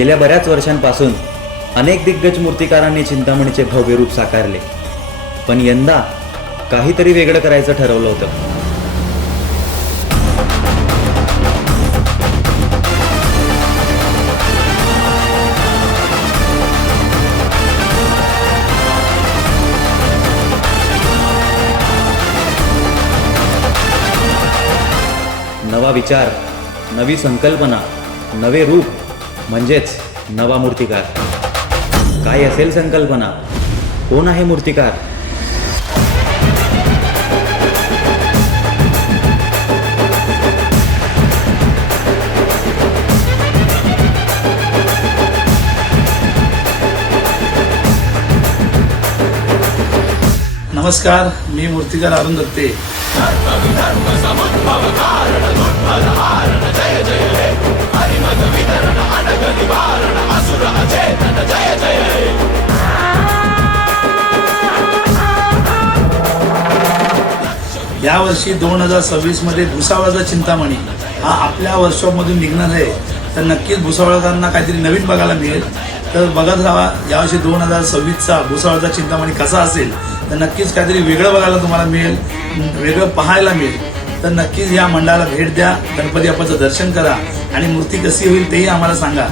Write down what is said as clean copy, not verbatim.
गेल्या बऱ्याच वर्षांपासून अनेक दिग्गज मूर्तिकारांनी चिंतामणीचे भव्य रूप साकारले, पण यंदा काहीतरी वेगळं करायचं ठरवलं होतं. नवा विचार, नवी संकल्पना, नवे रूप म्हणजेच नवा मूर्तिकार. काय असेल संकल्पना? कोण आहे मूर्तिकार? नमस्कार, मी मूर्तिकार अरुण दत्ते. यावर्षी 2026 मध्ये भुसावळचा चिंतामणी हा आपल्या वर्कशॉपमधून निघणार आहे. तर नक्कीच भुसावळकरांना काहीतरी नवीन बघायला मिळेल. तर बघत राहा यावर्षी 2026चा भुसावळचा चिंतामणी कसा असेल. तर नक्कीच काहीतरी वेगळं बघायला तुम्हाला मिळेल, वेगळं पाहायला मिळेल. तर नक्कीच या मंडळाला भेट द्या, गणपती बाप्पाचं दर्शन करा आणि मूर्ती कशी होईल तेही आम्हाला सांगा.